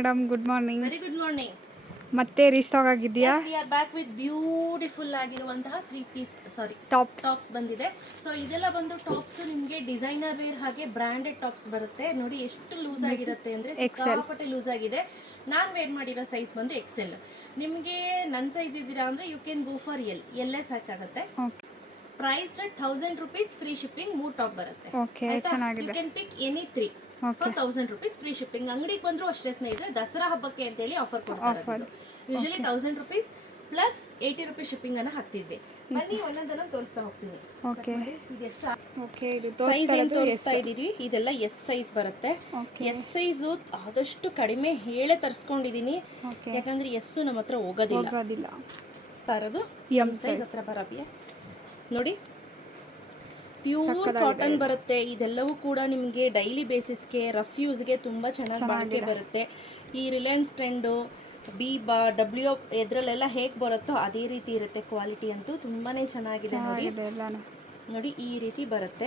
Madam, good morning. Very good morning. ಮತ್ತೆ restock ಆಗಿದೆಯಾ? We are back with beautiful ಆಗಿರುವಂತಹ 3 piece tops ಬಂದಿದೆ. So ಇದೆಲ್ಲ ಬಂದು ಟಾಪ್ಸ್ ನಿಮಗೆ ಡಿಸೈನರ್ ವೇರ್ ಹಾಗೆ ಬ್ರಾಂಡೆಡ್ ಟಾಪ್ಸ್ ಬರುತ್ತೆ. ನೋಡಿ ಎಷ್ಟು ಲೂಸ್ ಆಗಿರುತ್ತೆ ಅಂದ್ರೆ ಸಿಕ್ಕಾಪಟ್ಟೆ ಲೂಸ್ ಆಗಿದೆ. ನಾನು ವೇರ್ ಮಾಡಿರೋ ಸೈಜ್ ಬಂದು ಎಕ್ಸೆಲ್. ನಿಮಗೆ ನನ್ನ ಸೈಜ್ ಇದ್ದೀರಾ ಅಂದ್ರೆ ಯು ಕ್ಯಾನ್ ಗೋ ಫಾರ್ ಎಲ್ಲೇ ಸಾಕಾಗುತ್ತೆ. Price 1000 rupees, free shipping. 3 top ಬರುತ್ತೆ. You can pick any 3 for 1000 rupees, free shipping. ಅಂಗಡಿಗೆ ಬಂದ್ರು ಅಷ್ಟೇ ಸ್ನೇಹಿತರೆ, ದಸರಾ ಹಬ್ಬಕ್ಕೆ ಅಂತೇಳಿ ಆಫರ್ ಕೊಡ್ತಾರೆ. Usually 1000 rupees plus 80 rupees shipping ಅನ್ನ ಹಾಕ್ತಿದ್ವಿ. ಬನ್ನಿ ಒಂದೊಂದನ್ನ ತೋರಿಸ್ತಾ ಹೋಗ್ತೀನಿ. ಸೈಜ್ ಏನು ತೋರಿಸ್ತಾ ಇದೀರಿ, ಇದೆಲ್ಲ ಎಸ್ ಸೈಜ್ ಬರುತ್ತೆ. ಎಸ್ ಸೈಜ್ ಆದಷ್ಟು ಕಡಿಮೆ ಹೇಳೇ ತರಿಸ್ಕೊಂಡಿದೀನಿ, ಯಾಕಂದ್ರೆ ಎಸ್ ನಮ್ಮ ಹತ್ರ ಹೋಗೋದಿಲ್ಲ. ತರದು ಎಂ ಸೈಜ್ ಹತ್ರ ಬರಬಿಯಾ ನೋಡಿ, ಪ್ಯೂರ್ ಕಾಟನ್ ಬರುತ್ತೆ. ಇದೆಲ್ಲವೂ ಕೂಡ ನಿಮಗೆ ಡೈಲಿ ಬೇಸಿಸ್ಗೆ, ರಫ್ ಯೂಸ್ಗೆ ತುಂಬ ಚೆನ್ನಾಗಿ ಬಾಳಿಕೆ ಬರುತ್ತೆ. ಈ ರಿಲಯನ್ಸ್ ಟ್ರೆಂಡು, ಬೀಬಾ, ಡಬ್ಲ್ಯೂ ಎದ್ರಲ್ಲೆಲ್ಲ ಹೇಗೆ ಬರುತ್ತೋ ಅದೇ ರೀತಿ ಇರುತ್ತೆ. ಕ್ವಾಲಿಟಿ ಅಂತೂ ತುಂಬಾನೇ ಚೆನ್ನಾಗಿದೆ. ನೋಡಿ ಈ ರೀತಿ ಬರುತ್ತೆ,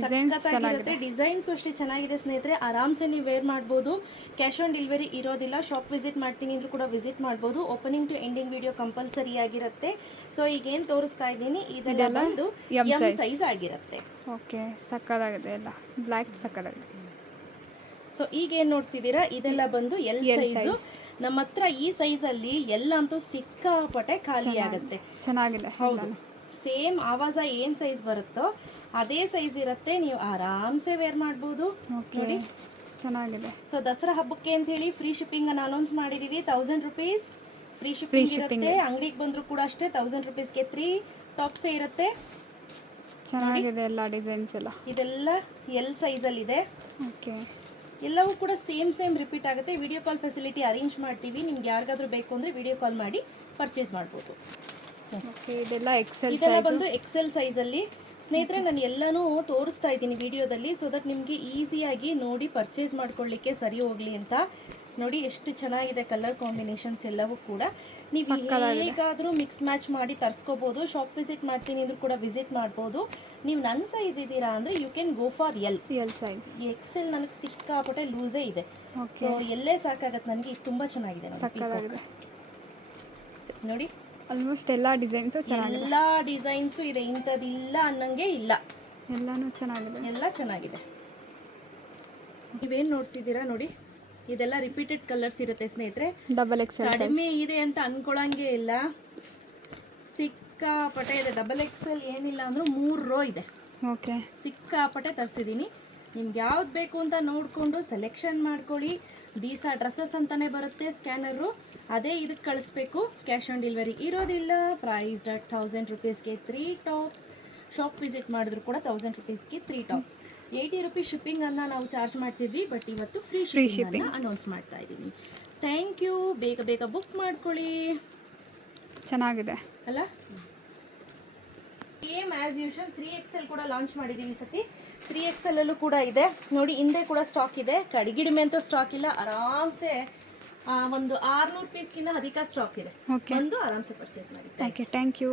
ಸಖತ್ತಾಗಿರುತ್ತೆ. ಡಿಸೈನ್ಸ್ ಅಷ್ಟೇ ಚೆನ್ನಾಗಿದೆ ಸ್ನೇಹಿತರೆ. ಆರಾಮ್ಸೆ ನೀವು ವೇರ್ ಮಾಡ್ಬೋದು. ಕ್ಯಾಶ್ ಆನ್ ಡೆಲಿವರಿ ಇರೋದಿಲ್ಲ. ಶಾಪ್ ವಿಸಿಟ್ ಮಾಡ್ತೀನಿ ಅಂದ್ರೂ ಕೂಡ ವಿಸಿಟ್ ಮಾಡ್ಬೋದು. Opening to ending video compulsory ಆಗಿರುತ್ತೆ. ಸೊ ಈಗ ಏನು ತೋರಿಸ್ತಾ ಇದ್ದೀನಿ ಇದೆಲ್ಲ ಬಂದು ಎಂ ಸೈಜ್ ಆಗಿರುತ್ತೆ. ಓಕೆ, ಸಕ್ಕತ್ತಾಗಿದೆ ಎಲ್ಲ. ಬ್ಲ್ಯಾಕ್ ಸಕ್ಕತ್ತಾಗಿದೆ. ಸೊ ಈಗ ಏನು ನೋಡ್ತಿದ್ದೀರಾ, ಇದೆಲ್ಲ ಬಂದು ಎಲ್ ಸೈಜು. ನಮ್ಮ ಹತ್ರ ಈ ಸೈಜಲ್ಲಿ ಎಲ್ಲ ಅಂತೂ ಸಿಕ್ಕಾಪಟ್ಟೆ ಖಾಲಿ ಆಗುತ್ತೆ. ಚೆನ್ನಾಗಿದೆ. ಹೌದು, ಸೇಮ್ ಆವಾಜ ಏನು ಸೈಜ್ ಬರುತ್ತೋ ಅದೇ ಸೈಜ್ ಇರುತ್ತೆ. ನೀವು ಆರಾಮ್ಸೆ ವೇರ್ ಮಾಡ್ಬೋದು. ನೋಡಿ ಚೆನ್ನಾಗಿದೆ. ಸೊ ದಸರಾ ಹಬ್ಬಕ್ಕೆ ಅಂತ ಹೇಳಿ ಫ್ರೀ ಶಿಪ್ಪಿಂಗ್ ಅನ್ನು ಅನೌನ್ಸ್ ಮಾಡಿದೀವಿ. 1000 ರೂಪೀಸ್ ಫ್ರೀ ಶಿಪ್ಪಿಂಗ್ ಇರುತ್ತೆ. ಅಂಗಡಿಗೆ ಬಂದರೂ ಕೂಡ ಅಷ್ಟೇ 1000 ರೂಪೀಸ್ಗೆ 3 ಟಾಪ್ಸೇ ಇರುತ್ತೆ. ಚೆನ್ನಾಗಿದೆ ಎಲ್ಲ ಡಿಸೈನ್ಸ್ ಎಲ್ಲ. ಇದೆಲ್ಲ ಎಲ್ ಸೈಜಲ್ಲಿ ಇದೆ. ಓಕೆ, ಎಲ್ಲವೂ ಕೂಡ ಸೇಮ್ ರಿಪೀಟ್ ಆಗುತ್ತೆ. ವಿಡಿಯೋ ಕಾಲ್ ಫೆಸಿಲಿಟಿ ಅರೇಂಜ್ ಮಾಡ್ತೀವಿ. ನಿಮ್ಗೆ ಯಾರಿಗಾದ್ರೂ ಬೇಕು ಅಂದರೆ ವಿಡಿಯೋ ಕಾಲ್ ಮಾಡಿ ಪರ್ಚೇಸ್ ಮಾಡ್ಬೋದು. ಇದೆಲ್ಲ ಬಂದು ಎಕ್ಸೆಲ್ ಸೈಜಲ್ಲಿ ಸ್ನೇಹಿತರೆ. ನಾನು ಎಲ್ಲನೂ ತೋರಿಸ್ತಾ ಇದ್ದೀನಿ ವಿಡಿಯೋದಲ್ಲಿ, ಸೊ ದಟ್ ನಿಮಗೆ ಈಸಿಯಾಗಿ ನೋಡಿ ಪರ್ಚೇಸ್ ಮಾಡ್ಕೊಳ್ಳಿಕ್ಕೆ ಸರಿ ಹೋಗಲಿ ಅಂತ. ನೋಡಿ ಎಷ್ಟು ಚೆನ್ನಾಗಿದೆ ಕಲರ್ ಕಾಂಬಿನೇಷನ್ಸ್ ಎಲ್ಲವೂ ಕೂಡ. ನೀವು ಹೇಗಾದರೂ ಮಿಕ್ಸ್ ಮ್ಯಾಚ್ ಮಾಡಿ ತರಿಸ್ಕೋಬೋದು. ಶಾಪ್ ವಿಸಿಟ್ ಮಾಡ್ತೀನಿ ಅಂದ್ರೂ ಕೂಡ ವಿಸಿಟ್ ಮಾಡ್ಬೋದು. ನೀವು ನನ್ನ ಸೈಜ್ ಇದ್ದೀರಾ ಅಂದರೆ you can go for L size. XL ನನಗೆ ಸಿಕ್ಕಾಪಟ್ಟೆ ಲೂಸೇ ಇದೆ. ಸೊ ಎಲ್ಲೇ ಸಾಕಾಗತ್ತೆ ನನಗೆ. ಇದು ತುಂಬ ಚೆನ್ನಾಗಿದೆ ನೋಡಿ. ಆಲ್ಮೋಸ್ಟ್ ಎಲ್ಲ ಡಿಸೈನ್ಸು ಚೆನ್ನಾಗಿದೆ. ಎಲ್ಲ ಡಿಸೈನ್ಸು ಇದೆ, ಇಂಥದ್ದಿಲ್ಲ ಅನ್ನಂಗೆ ಇಲ್ಲ. ಎಲ್ಲನೂ ಚೆನ್ನಾಗಿದೆ, ಎಲ್ಲ ಚೆನ್ನಾಗಿದೆ. ನೀವೇನು ನೋಡ್ತಿದ್ದೀರಾ ನೋಡಿ, ಇದೆಲ್ಲ ರಿಪೀಟೆಡ್ ಕಲರ್ಸ್ ಇರುತ್ತೆ ಸ್ನೇಹಿತರೆ. ಡಬಲ್ ಎಕ್ಸೆಲ್ ಕಡಿಮೆ ಇದೆ ಅಂತ ಅನ್ಕೊಳ್ಳಂಗೆ ಇಲ್ಲ, ಸಿಕ್ಕಾಪಟ್ಟೆ ಇದೆ. ಡಬಲ್ ಎಕ್ಸೆಲ್ ಏನಿಲ್ಲ ಅಂದ್ರೂ 3 ರೋ ಇದೆ. ಓಕೆ, ಸಿಕ್ಕಾಪಟ್ಟೆ ತರಿಸಿದ್ದೀನಿ. ನಿಮ್ಗೆ ಯಾವ್ದು ಬೇಕು ಅಂತ ನೋಡಿಕೊಂಡು ಸೆಲೆಕ್ಷನ್ ಮಾಡ್ಕೊಳ್ಳಿ. ದೀಸಾ ಡ್ರೆಸ್ಸಸ್ ಅಂತಲೇ ಬರುತ್ತೆ ಸ್ಕ್ಯಾನರು, ಅದೇ ಇದಕ್ಕೆ ಕಳಿಸ್ಬೇಕು. ಕ್ಯಾಶ್ ಆನ್ ಡೆಲಿವರಿ ಇರೋದಿಲ್ಲ. ಪ್ರೈಸ್ 1000 ರೂಪೀಸ್ಗೆ 3 ಟಾಪ್ಸ್. ಶಾಪ್ ವಿಸಿಟ್ ಮಾಡಿದ್ರು ಕೂಡ 1000 ರೂಪೀಸ್ಗೆ 3 ಟಾಪ್ಸ್. 80 ರೂಪೀಸ್ ಶಿಪ್ಪಿಂಗನ್ನು ನಾವು ಚಾರ್ಜ್ ಮಾಡ್ತಿದ್ವಿ, ಬಟ್ ಇವತ್ತು ಫ್ರೀ ಶಿಪ್ಪಿಂಗ್ ಅನೌನ್ಸ್ ಮಾಡ್ತಾ ಇದ್ದೀನಿ. Thank you. ಬೇಗ ಬುಕ್ ಮಾಡ್ಕೊಳ್ಳಿ. ಚೆನ್ನಾಗಿದೆ ಅಲ್ಲ? ಸೇಮ್ ಆ್ಯಸ್ ಯೂಶುವಲ್ 3XL ಕೂಡ ಲಾಂಚ್ ಮಾಡಿದ್ದೀವಿ ಈ ಸತಿ. 3XL ಅಲ್ಲೂ ಕೂಡ ಇದೆ ನೋಡಿ. ಹಿಂದೆ ಕೂಡ ಸ್ಟಾಕ್ ಇದೆ. ಕಡಿಗಿಡಿಮೆ ಅಂತೂ ಸ್ಟಾಕ್ ಇಲ್ಲ. ಆರಾಮ್ಸೆ ಒಂದು 600 ಪೀಸ್ಗಿನ್ನ ಅಧಿಕ ಸ್ಟಾಕ್ ಇದೆ. ಒಂದು ಆರಾಮ್ಸೆ ಪರ್ಚೇಸ್ ಮಾಡಿ. Thank you.